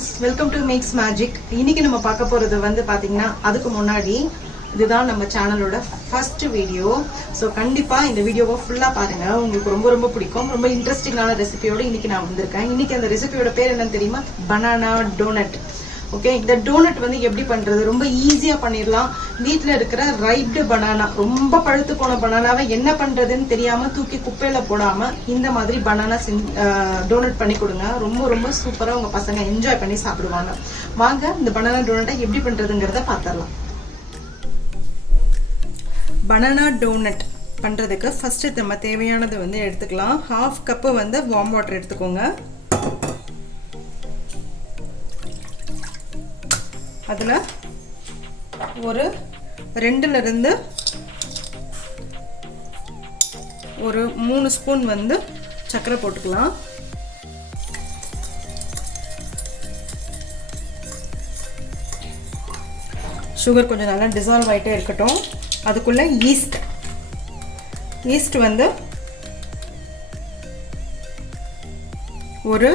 Friends, welcome to Max Magic. இன்னைக்கு நம்ம பார்க்க போகிறது வந்து பார்த்தீங்கன்னா அதுக்கு முன்னாடி இதுதான் நம்ம சேனலோட ஃபர்ஸ்ட் வீடியோ. ஸோ கண்டிப்பாக இந்த வீடியோவை ஃபுல்லாக பாருங்கள், உங்களுக்கு ரொம்ப ரொம்ப பிடிக்கும். ரொம்ப இன்ட்ரெஸ்டிங்கான ரெசிபியோடு இன்னைக்கு நான் வந்திருக்கேன். இன்னைக்கு அந்த ரெசிபியோட பேர் என்னன்னு தெரியுமா? Banana donut. ஓகே, இந்த டோனட் வந்து எப்படி பண்ணுறது, ரொம்ப ஈஸியாக பண்ணிடலாம். வீட்டில் இருக்கிற ரைப்டு பனானா, ரொம்ப பழுத்து போன பனானாவை என்ன பண்ணுறதுன்னு தெரியாமல் தூக்கி குப்பையில் போடாமல் இந்த மாதிரி பனானா டோனட் பண்ணி கொடுங்க. ரொம்ப ரொம்ப சூப்பராக உங்கள் பசங்க என்ஜாய் பண்ணி சாப்பிடுவாங்க. வாங்க இந்த பனானா டோனட்டை எப்படி பண்ணுறதுங்கிறத பார்த்துடலாம். பனானா டோனட் பண்ணுறதுக்கு ஃபஸ்ட்டு நம்ம தேவையானது வந்து எடுத்துக்கலாம். 1/2 கப்பு வந்து வார்ம் வாட்டர் எடுத்துக்கோங்க. அதில் ஒரு 2லிருந்து ஒரு 3 ஸ்பூன் வந்து சர்க்கரை போட்டுக்கலாம். சுகர் கொஞ்சம் நல்லா டிசால்வ் ஆகிட்டே இருக்கட்டும். அதுக்குள்ளே ஈஸ்ட் வந்து ஒரு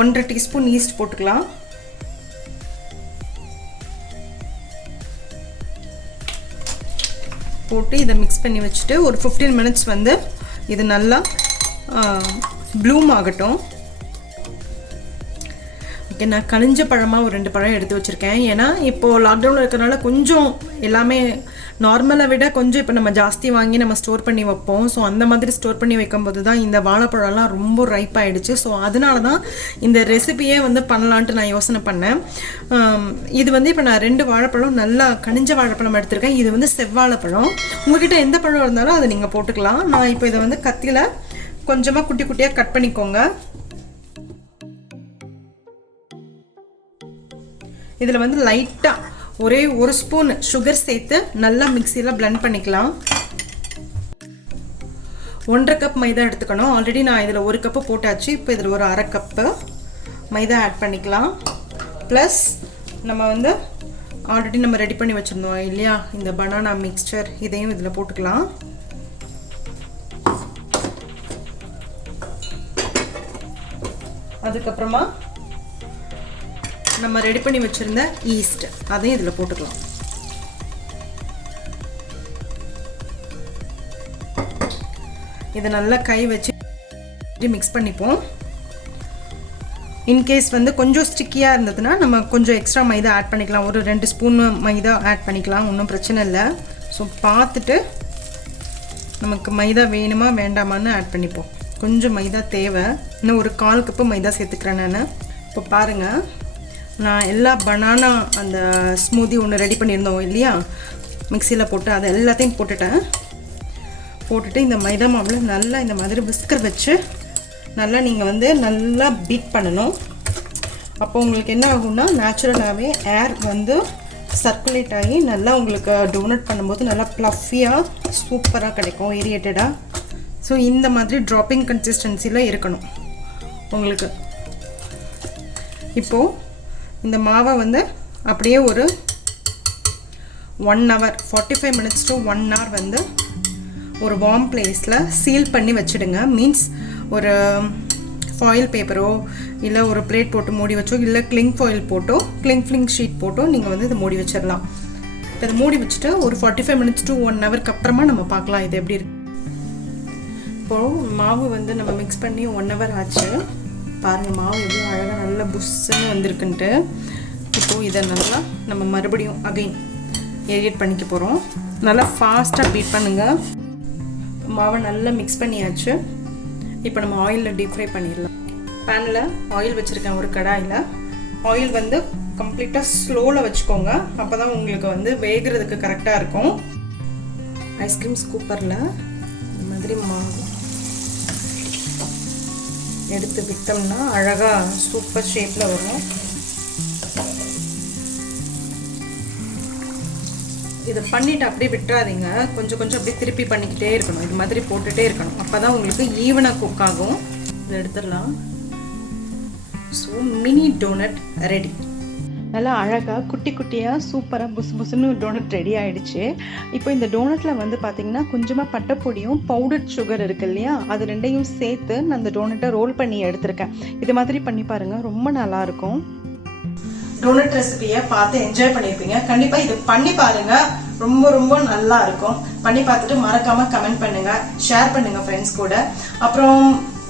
1.5 டீஸ்பூன் ஈஸ்ட் போட்டுக்கலாம். போட்டு இதை மிக்ஸ் பண்ணி வச்சுட்டு ஒரு 15 மினிட்ஸ் வந்து இது நல்லா ப்ளூம் ஆகட்டும். ஓகே, நான் கனிஞ்ச பழமாக ஒரு 2 பழம் எடுத்து வச்சுருக்கேன். ஏன்னா இப்போது லாக்டவுனில் இருக்கிறனால கொஞ்சம் எல்லாமே நார்மலை விட கொஞ்சம் இப்போ நம்ம ஜாஸ்தி வாங்கி நம்ம ஸ்டோர் பண்ணி வைப்போம். ஸோ அந்த மாதிரி ஸ்டோர் பண்ணி வைக்கும்போது தான் இந்த வாழைப்பழம்லாம் ரொம்ப ரைப் ஆகிடுச்சு. ஸோ அதனால தான் இந்த ரெசிபியே வந்து பண்ணலான்ட்டு நான் யோசனை பண்ணேன். இது வந்து இப்போ நான் 2 வாழைப்பழம் நல்லா கனிஞ்ச வாழைப்பழம் எடுத்திருக்கேன். இது வந்து செவ்வாழைப்பழம். உங்கள்கிட்ட எந்த பழம் இருந்தாலும் அதை நீங்கள் போட்டுக்கலாம். நான் இப்போ இதை வந்து கத்தியில் கொஞ்சமாக குட்டி குட்டியாக கட் பண்ணிக்கோங்க. இதில் வந்து லைட்டாக ஒரே 1 ஸ்பூன் சுகர் சேர்த்து நல்லா மிக்சியில் பிளெண்ட் பண்ணிக்கலாம். 1/2 கப் மைதா எடுத்துக்கணும். ஆல்ரெடி நான் இதில் 1 கப்பு போட்டாச்சு. இப்போ இதில் ஒரு 1/2 கப்பு மைதா ஆட் பண்ணிக்கலாம். ப்ளஸ் நம்ம வந்து ஆல்ரெடி நம்ம ரெடி பண்ணி வச்சுருந்தோம் இல்லையா, இந்த பனானா மிக்ஸ்சர், இதையும் இதில் போட்டுக்கலாம். அதுக்கப்புறமா நம்ம ரெடி பண்ணி வச்சுருந்த ஈஸ்ட், அதையும் இதில் போட்டுக்கலாம். இதை நல்லா கை வச்சு மிக்ஸ் பண்ணிப்போம். இன்கேஸ் வந்து கொஞ்சம் ஸ்டிக்கியாக இருந்ததுன்னா நம்ம கொஞ்சம் எக்ஸ்ட்ரா மைதா ஆட் பண்ணிக்கலாம். ஒரு 2 ஸ்பூன் மைதா ஆட் பண்ணிக்கலாம், ஒன்றும் பிரச்சனை இல்லை. ஸோ பார்த்துட்டு நமக்கு மைதா வேணுமா வேண்டாமான்னு ஆட் பண்ணிப்போம். கொஞ்சம் மைதா தேவை. இன்னும் ஒரு 1/4 கப்பு மைதா சேர்த்துக்கிறேன் நான். இப்போ பாருங்கள், நான் எல்லா பனானா அந்த ஸ்மூதி ஒன்று ரெடி பண்ணியிருந்தோம் இல்லையா, மிக்சியில் போட்டு அதை எல்லாத்தையும் போட்டுட்டு இந்த மைதா மாவில் நல்லா இந்த மாதிரி விஸ்கர் வச்சு நல்லா நீங்கள் வந்து நல்லா பீட் பண்ணணும். அப்போ உங்களுக்கு என்ன ஆகும்னா, நேச்சுரலாகவே ஏர் வந்து சர்க்குலேட் ஆகி நல்லா உங்களுக்கு டோனட் பண்ணும்போது நல்லா ப்ளஃபியாக சூப்பராக கிடைக்கும், ஏரியேட்டடாக. ஸோ இந்த மாதிரி ட்ராப்பிங் கன்சிஸ்டன்சியில் இருக்கணும் உங்களுக்கு. இப்போது இந்த மாவை வந்து அப்படியே ஒரு 1 hour 45 minutes to 1 hour வந்து ஒரு வார்ம் பிளேஸில் சீல் பண்ணி வச்சுடுங்க. மீன்ஸ் ஒரு ஃபாயில் பேப்பரோ இல்லை ஒரு பிளேட் போட்டு மூடி வச்சோ இல்லை கிளிங் ஃபாயில் போட்டோ கிளிங் ஷீட் போட்டோ நீங்கள் வந்து இதை மூடி வச்சிடலாம். இப்போ இதை மூடி வச்சுட்டு ஒரு 45 minutes to 1 hour அப்புறமா நம்ம பார்க்கலாம் இது எப்படி இருக்கு. இப்போது மாவு வந்து நம்ம மிக்ஸ் பண்ணி 1 hour ஆச்சு. பாருங்கள் மாவு எவ்வளோ அழகாக நல்லா புஷ்ஷுன்னு வந்திருக்குன்ட்டு. இப்போது இதை நல்லா நம்ம மறுபடியும் அகைன் ஏரியேட் பண்ணிக்க போகிறோம். நல்லா ஃபாஸ்ட்டாக பீட் பண்ணுங்கள். மாவை நல்லா மிக்ஸ் பண்ணியாச்சு. இப்போ நம்ம ஆயிலில் டீப் ஃப்ரை பண்ணிடலாம். பேனில் ஆயில் வச்சுருக்கேன் ஒரு கடாயில். ஆயில் வந்து கம்ப்ளீட்டாக ஸ்லோவில் வச்சுக்கோங்க, அப்போ தான் உங்களுக்கு வந்து வேகிறதுக்கு கரெக்டாக இருக்கும். ஐஸ்கிரீம் ஸ்கூப்பரில் இந்த மாதிரி மாவு எடுத்து விட்டோம்னா அழகாக சூப்பர் ஷேப்பில் வரும். இதை பண்ணிவிட்டு அப்படியே விட்டுறாதீங்க, கொஞ்சம் கொஞ்சம் அப்படியே திருப்பி பண்ணிக்கிட்டே இருக்கணும். இது மாதிரி போட்டுகிட்டே இருக்கணும், அப்போ தான் உங்களுக்கு ஈவனாக குக் ஆகும். இதை எடுத்துடலாம். So mini donut ready. நல்லா அழகாக குட்டி குட்டியாக சூப்பராக புஸ்னு டோனட் ரெடி ஆகிடுச்சு. இப்போ இந்த டோனட்டில் வந்து பார்த்திங்கன்னா கொஞ்சமாக பட்டைப்பொடியும் பவுடர்ட் சுகர் இருக்குது இல்லையா, அது ரெண்டையும் சேர்த்து நான் அந்த டோனட்டை ரோல் பண்ணி எடுத்திருக்கேன். இது மாதிரி பண்ணி பாருங்கள், ரொம்ப நல்லாயிருக்கும். டோனட் ரெசிபியை பார்த்து என்ஜாய் பண்ணிருப்பீங்க. கண்டிப்பா இது பண்ணி பாருங்க, ரொம்ப ரொம்ப நல்லா இருக்கும். பண்ணி பார்த்துட்டு மறக்காம கமெண்ட் பண்ணுங்க, ஷேர் பண்ணுங்க ஃப்ரெண்ட்ஸ் கூட. அப்புறம்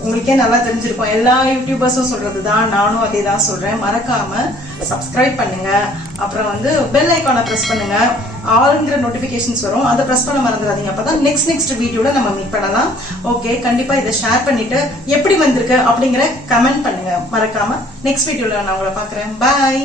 உங்களுக்கே நல்லா தெரிஞ்சிருக்கும், எல்லா யூடியூபர்ஸும் சொல்றதுதான், நானும் அதே தான் சொல்றேன். மறக்காம சப்ஸ்கிரைப் பண்ணுங்க. அப்புறம் வந்து பெல் ஐக்கானை பிரஸ் பண்ணுங்க, ஆல்ங்கிற நோட்டிபிகேஷன்ஸ் வரும், அதை பிரஸ் பண்ண மறந்துடாதீங்க. அப்பதான் நெக்ஸ்ட் வீடியோல நம்ம மீட் பண்ணலாம். ஓகே, கண்டிப்பா இதை ஷேர் பண்ணிட்டு எப்படி வந்திருக்கு அப்படிங்கிற கமெண்ட் பண்ணுங்க மறக்காம. நெக்ஸ்ட் வீடியோல நான் உங்களை பாக்குறேன். பாய்.